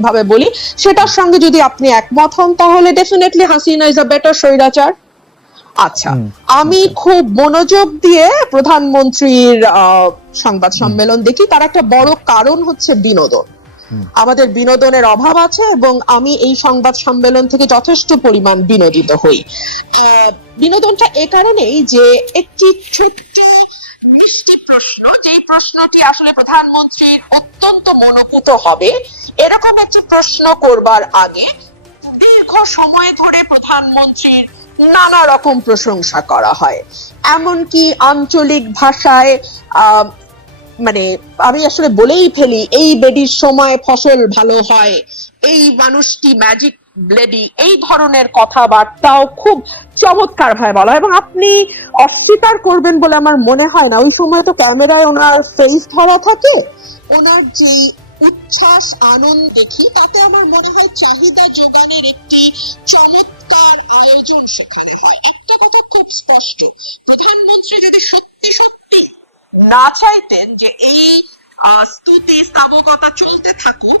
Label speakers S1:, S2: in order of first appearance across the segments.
S1: ভাবে বলি সেটার সঙ্গে যদি আপনি একমত হন তাহলে definitely Hasina is a better স্বৈরাচার। আচ্ছা আমি খুব মনোযোগ দিয়ে প্রধানমন্ত্রীর সংবাদ সম্মেলন দেখি তার একটা বড় কারণ হচ্ছে বিনোদন। আমাদের বিনোদনের অভাব আছে এবং আমি এই সংবাদ সম্মেলন থেকে যথেষ্ট পরিমাণ বিনোদিত হই। বিনোদনটা এ কারণেই যে একটি ছোট্ট মিষ্টি প্রশ্ন, যেই প্রশ্নটি আসলে প্রধানমন্ত্রীর অত্যন্ত মনোপুত হবে, এরকম একটি প্রশ্ন করবার আগে দীর্ঘ সময় ধরে প্রধানমন্ত্রীর নানা রকম প্রশংসা করা হয়। এমনকি আঞ্চলিক ভাষায় মানে আমি আসলে বলেই ফেলি, এই বেডির সময় ফসল ভালো হয়, এই মানুষটি ম্যাজিক লেডি, এই ধরনের কথাবার্তাও খুব চমৎকার ভাবে বলা। এবং আপনি অস্বীকার করবেন বলে আমার মনে হয় না। ওই সময় তো ক্যামেরায় ওনার ফেস ধরা থাকে, ওনার যে উচ্ছ্বাস, আনন্দ দেখি, তাতে আমার মনে হয় চাহিদা যোগানের একটি চমৎকার আয়োজন সেখানে হয়। একটা কথা খুব স্পষ্ট, প্রধানমন্ত্রী যদি সত্যি সত্যি না চাইতেন যে এই স্তুতি, স্থাবকতা চলতে থাকুক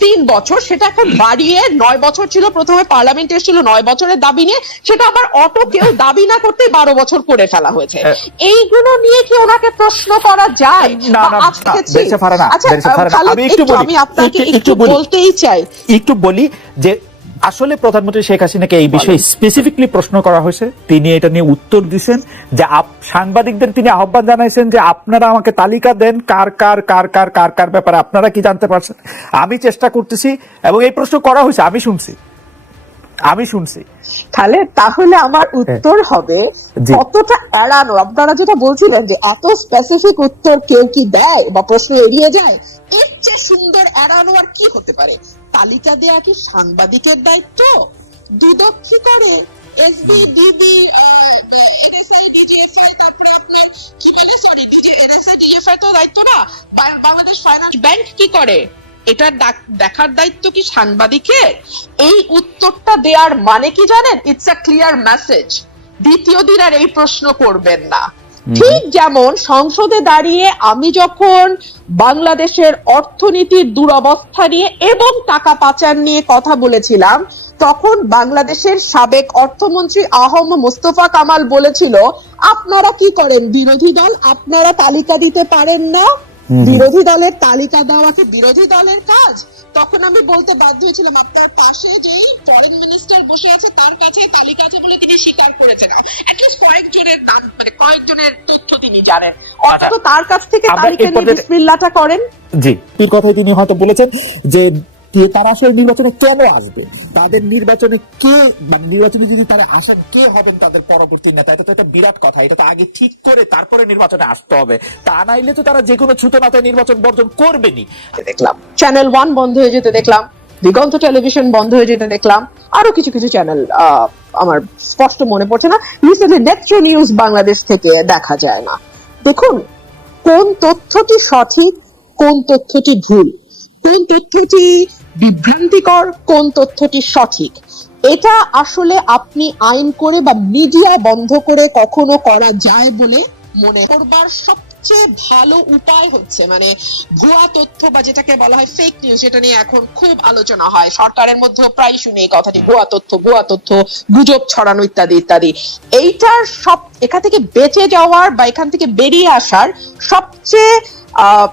S1: তিন বছর সেটা এখন বাড়িয়ে নয় বছর ছিল প্রথমে পার্লামেন্ট এসেছিল নয় বছরের দাবি নিয়ে সেটা আবার অটো কেউ দাবি না করতে বারো বছর করে ফেলা হয়েছে।
S2: হ্যাঁ।
S1: এইগুলো নিয়ে কি ওনাকে প্রশ্ন করা যায়? আচ্ছা
S2: আমি
S1: আপনাকে
S2: একটু-
S1: একটু
S2: একটু বলি।
S1: বলতেই চাই।
S2: একটু বলি যে আসলে প্রধানমন্ত্রী শেখ হাসিনাকে এই বিষয়ে স্পেসিফিকলি প্রশ্ন করা হয়েছে। তিনি এটা নিয়ে উত্তর দিয়েছেন যে সাংবাদিকদের তিনি আহ্বান জানাইছেন যে আপনারা আমাকে তালিকা দেন কার কার কার কার কার কার ব্যাপারে। আপনারা কি জানতে পারছেন? আমি চেষ্টা করতেছি এবং এই প্রশ্ন করা হয়েছে আমি শুনছি। আমি শুনছি।
S1: তাহলে তাহলে আমার উত্তর হবে
S2: হ্যাঁ।
S1: কতটা এড়ানো? আপনারা যেটা বলছিলেন যে এত স্পেসিফিক উত্তর কেউ কি দেয় বা প্রশ্ন এড়িয়ে যায় এর চেয়ে সুন্দর এড়ানো আর কি হতে পারে? তালিকা দেয়া কি সাংবাদিকের দায়িত্ব? দুদক কি করে এসবি ডিবি এনএসআই ডিজিএফআই তারপরে আপনার কি বলে সরি ডিজি এনএসআই ডিজিএফআই তো দায়িত্ব না বাংলাদেশ ফাইন্যান্স ব্যাংক কি করে? এটা দেখার দায়িত্ব কি সাংবাদিকের? এই উত্তরটা দেওয়ার মানে কি জানেন? ইটস আ ক্লিয়ার মেসেজ দ্বিতীয় দিন আর এই প্রশ্ন করবেন না। ঠিক যেমন সংসদে দাঁড়িয়ে আমি যখন বাংলাদেশের অর্থনীতির দুরবস্থা নিয়ে এবং টাকা পাচার নিয়ে কথা বলেছিলাম, তখন বাংলাদেশের সাবেক অর্থমন্ত্রী আহম মোস্তফা কামাল বলেছিল, আপনারা কি করেন? বিরোধী দল, আপনারা তালিকা দিতে পারেন না? বিরোধী দলের তালিকা দেওয়া কি বিরোধী দলের কাজ? তখন আমি বলতে বাধ্য হয়েছিলাম আপনার পাশে যেই ফরেন মিনিস্টার বসে আছে তার কাছে তালিকা আছে বলে তিনি স্বীকার করেছেন। অ্যাটলিস্ট কয়েকজনের নাম মানে কয়েকজনের তথ্য তিনি জানেন। অথচ তার কাছ থেকে তালিকা নিয়ে বিসমিল্লাটা করেন।
S2: জি।
S3: এর কথাই তিনি হয়তো বলেছেন যে কে তারা আসলে নির্বাচনে কেন আসবে? তাদের নির্বাচনে কে মানে নির্বাচনে যদি তারা আসেন কে হবেন তাদের পরবর্তী নেতা? এটা তো একটা বিরাট কথা। এটা তো আগে ঠিক করে তারপরে নির্বাচনে আসতে হবে। তা নাইলে তো তারা যে কোনো ছুতো নাতে নির্বাচন বর্জন করবেনি
S1: দেখলাম। চ্যানেল ওয়ান বন্ধ হয়ে যেতে দেখলাম। দিগন্ত টেলিভিশন বন্ধ হয়ে যেতে দেখলাম। আরও কিছু কিছু চ্যানেল আমার স্পষ্ট মনে পড়ছে না। রিসেন্টলি নেত্র নিউজ বাংলাদেশ থেকে দেখা যায় না। দেখুন কোন তথ্যটি সঠিক কোন তথ্যটি ভুল? কোন তথ্যটি বিভ্রান্তিকর কোন তথ্যটি সঠিক? এটা আসলে আপনি আইন করে বা মিডিয়া বন্ধ করে কখনো করা যায় বলে মনে করবার সবচেয়ে ভালো উপায় হচ্ছে মানে ভুয়া তথ্য বা যেটাকে বলা হয় ফেক নিউজ যেটা নিয়ে এখন খুব আলোচনা হয়। সরকারের মধ্যে প্রায় শুনে এই কথাটি, ভুয়া তথ্য ভুয়া তথ্য, গুজব ছড়ানো ইত্যাদি ইত্যাদি। এইটার সব, এখান থেকে বেঁচে যাওয়ার বা এখান থেকে বেরিয়ে আসার সবচেয়ে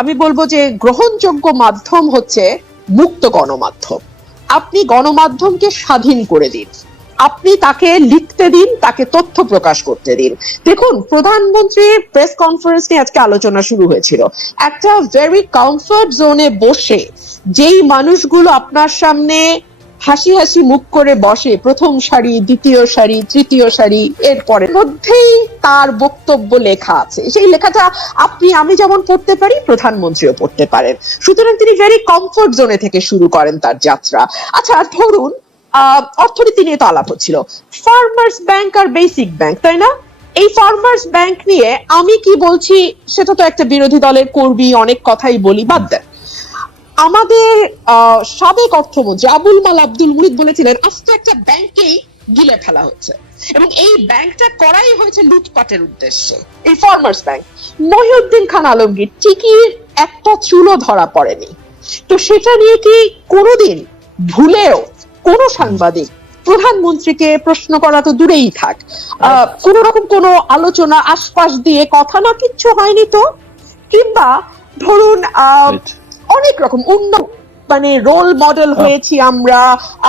S1: আমি বলব যে গ্রহণযোগ্য মাধ্যম হচ্ছে মুক্ত গণমাধ্যম। আপনি গণমাধ্যমকে স্বাধীন করে দিন। আপনি তাকে লিখতে দিন, তাকে তথ্য প্রকাশ করতে দিন। দেখুন, প্রধানমন্ত্রী প্রেস কনফারেন্স নিয়ে আজকে আলোচনা শুরু হয়েছিল। একটা ভেরি কমফর্ট জোনে বসে যেই মানুষগুলো আপনার সামনে হাসি হাসি মুখ করে বসে প্রথম সারি, দ্বিতীয় সারি, তৃতীয় সারি এরপরে মধ্যেই তার বক্তব্য লেখা আছে। সেই লেখাটা আপনি, আমি যেমন পড়তে পারি, প্রধানমন্ত্রীও পড়তে পারেন। সুতরাং তিনি ভেরি কমফোর্ট জোনে থেকে শুরু করেন তার যাত্রা। আচ্ছা ধরুন অর্থনীতি নিয়ে তো আলাপ হচ্ছিল। ফার্মার্স ব্যাংক আর বেসিক ব্যাংক তাই না? এই ফার্মার্স ব্যাংক নিয়ে আমি কি বলছি, সেটা তো একটা বিরোধী দলের কর্মী, অনেক কথাই বলি, বাদ দেন। আমাদের সাবেক অর্থমন্ত্রী আবুল মাল আব্দুল মুহিত বলেছিলেন আস্তে একটা ব্যাংকেই গিলে ফেলা হচ্ছে। এবং এই ব্যাংকটা করাই হয়েছে লুটপাটের উদ্দেশ্যে। এই ফার্মার্স ব্যাংক মহিউদ্দিন খান আলমগীর ঠিকই একটা চুলো ধরা পড়েনি। তো সেটা নিয়ে কি কোনোদিন ভুলেও কোনো সাংবাদিক প্রধানমন্ত্রীকে প্রশ্ন করা তো দূরেই থাক। কোন রকম কোনো আলোচনা আশপাশ দিয়ে কথা না কিচ্ছু হয়নি তো? কিংবা ধরুন আহ, অনেক রকম উন্নত মানে রোল মডেল হয়েছি আমরা।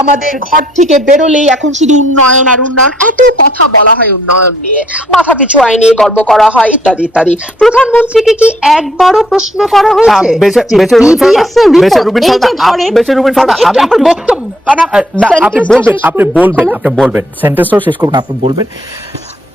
S1: আমাদের ঘর থেকে বেরোলেই এখন শুধু উন্নয়ন আর উন্নয়ন। এত কথা বলা হয় উন্নয়ন নিয়ে। মাথা পিছু আয় নিয়ে গর্ব করা হয় ইত্যাদি ইত্যাদি। প্রধানমন্ত্রীকে কি একবারও প্রশ্ন করা হয়েছে? বক্তব্য
S2: আপনি বলবেন আপনি বলবেন
S1: তাহলে?
S2: আপনি বলবেন। সেন্টেন্সটাও শেষ করবেন আপনি বলবেন।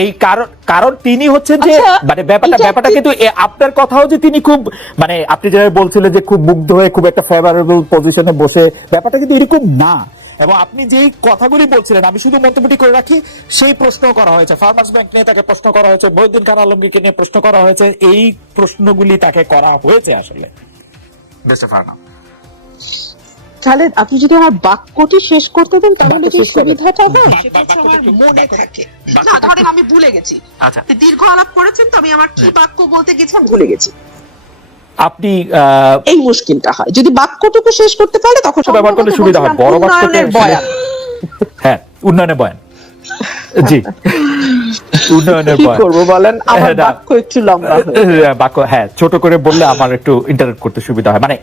S2: এই কারণ কারণ তিনি হচ্ছেন যে
S1: আচ্ছা,
S2: মানে ব্যাপারটা ব্যাপারটা কিন্তু আপনার কথাও যে তিনি খুব মানে আপনি যেভাবে বলছিলেন যে খুব মুগ্ধ হয়ে খুব একটা ফেভারেবল পজিশনে বসে ব্যাপারটা কিন্তু এরকম না। এবং আপনি যেই কথাগুলি বলছিলেন আমি শুধু মন্তব্যটি করে রাখি সেই প্রশ্ন করা হয়েছে। ফার্মার্স ব্যাংক নিয়ে তাকে প্রশ্ন করা হয়েছে বৈদ্যুৎ খান আলমগীরকে নিয়ে প্রশ্ন করা হয়েছে এই প্রশ্নগুলি তাকে করা হয়েছে আসলে। মিস্টার ফারহানা
S1: তাহলে আপনি যদি আমার বাক্যটি শেষ করতে দেন তাহলে কি। সুবিধাটা হয়?
S2: বাক্য-
S1: সেটা আমার মনে থাকে। না ধরেন আমি ভুলে গেছি।
S2: আচ্ছা।
S1: আপনি দীর্ঘ আলাপ করেছেন তো আমি আমার কি বাক্য বলতে গেছিলাম ভুলে গেছি।
S2: আপনি আহ,
S1: এই মুশকিলটা হয়। যদি বাক্যটুকু শেষ করতে পারলে তখন
S2: ব্যবহার করলে সুবিধা হয়। বড়
S1: উন্নয়নের
S2: হ্যাঁ উন্নয়নের বয়ান। জি। উন্নয়নের
S1: কি করব বলেন? আমার
S2: হ্যাঁ,
S1: বাক্য একটু লম্বা হ্যাঁ,
S2: বাক্য হ্যাঁ ছোট করে বললে আমার একটু ইন্টারেক্ট করতে সুবিধা হয়। মানে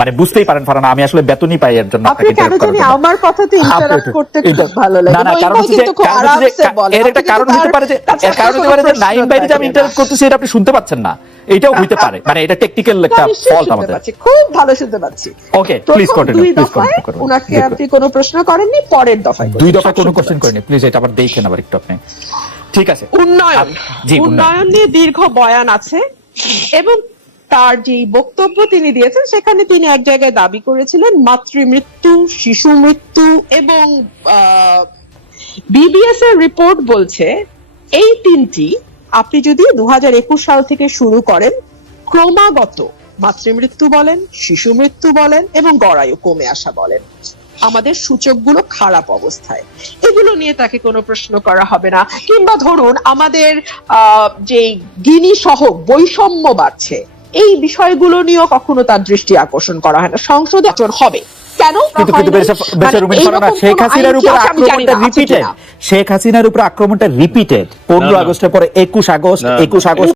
S2: মানে বুঝতেই পারেন ফারানা আমি আসলে বেতনই পাই এর জন্য
S1: আপনি কেন জানি আমার কথাতে ইন্টারাপ্ট করতে খুব ভালো লাগে।
S2: না না কারণ হচ্ছে এর একটা কারণ হতে পারে যে এর কারণ হতে পারে যে বাইরে যে আমি করতেছি এটা আপনি শুনতে পাচ্ছেন না। এটাও হইতে পারে। মানে এটা টেকনিক্যাল একটা ফল্ট আমাদের।
S1: খুব ভালো শুনতে পাচ্ছি।
S2: ওকে প্লিজ কন্টিনিউ
S1: দুই
S2: প্লিজ
S1: দফায়
S2: কন্টিনিউ করুন।
S1: আপনি কোনো প্রশ্ন করেননি পরের দফায়
S2: দুই। দফা কোনো কোশ্চেন
S1: পাচ্ছি।
S2: করেনি প্লিজ এটা আবার দেখেন আবার একটু আপনি। ঠিক আছে।
S1: উন্নয়ন।
S2: জি, উন্নয়ন।
S1: উন্নয়ন নিয়ে দীর্ঘ বয়ান আছে এবং তার যে বক্তব্য তিনি দিয়েছেন সেখানে তিনি এক জায়গায় দাবি করেছিলেন মাতৃমৃত্যু শিশু মৃত্যু এবং বিবিএস এর রিপোর্ট বলছে এই তিনটি আপনি যদি দু হাজার একুশ সাল থেকে শুরু করেন, ক্রমাগত মাতৃমৃত্যু বলেন, শিশু মৃত্যু বলেন এবং গড়ায়ু কমে আসা বলেন। আমাদের সূচকগুলো খারাপ অবস্থায়। এগুলো নিয়ে তাকে কোনো প্রশ্ন করা হবে না। কিংবা ধরুন, আমাদের যে গিনি সহ বৈষম্য বাড়ছে, এই বিষয়গুলো নিয়েও কখনো তার দৃষ্টি আকর্ষণ করা হয় না। সংসদে হবে। কেন?
S2: কিন্তু কিন্তু
S1: মানে
S2: রুমিন ফারহানা, শেখ হাসিনার উপর আক্রমণটা রিপিটেড শেখ হাসিনার উপর আক্রমণটা রিপিটেড পনেরো
S4: না, না।
S2: আগস্টের পরে একুশ আগস্ট
S4: না,
S2: একুশ
S4: না।
S2: আগস্ট